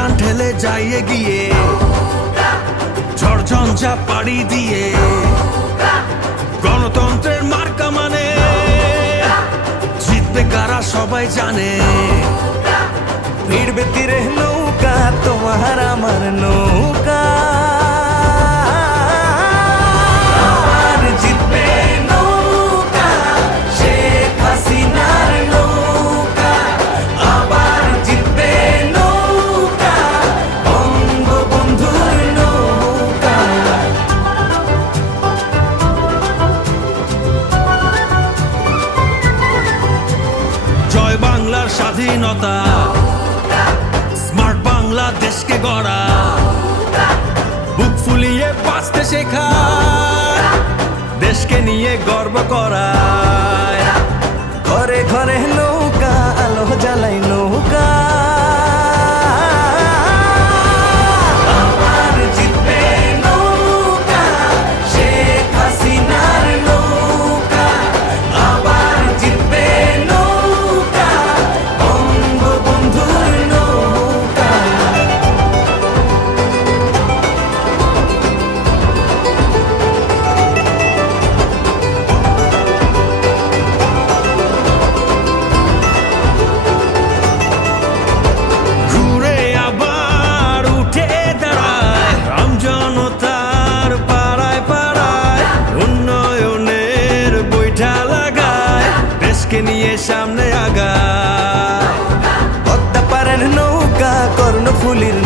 উজান ঠেলে যাই এগিয়ে, ঝড় ঝঞ্ঝা পাড়ি দিয়ে। গণতন্ত্রের মার্কা মানে জিতবে কারা সবাই জানে। ভিড়বে তীরে নৌকা, তোমার আমার নৌকা। আবার জিতবে নৌকা, শেখ হাসিনার নৌকা। আবার জিতবে নৌকা, বঙ্গবন্ধুর নৌকা। জয় বাংলার স্বাধীনতা, স্মার্ট বাংলাদেশকে গড়া, বুক ফুলিয়ে বাঁচতে শেখা, দেশকে নিয়ে গর্ব করা। ঘরে ঘরে নৌকা, আলো জ্বালাই নৌকা। আবার জিতবে নৌকা, শেখ হাসিনার নৌকা। আবার জিতবে নৌকা, বঙ্গবন্ধুর নৌকা। ঘুরে আবার উঠে দাঁড়ায় আমজনতার পাড়ায় পাড়ায়, উন্নয়নের বৈঠা লাগায়, দেশকে নিয়ে সামনে আগায়। পদ্মা পারের নৌকা, কর্ণফুলীর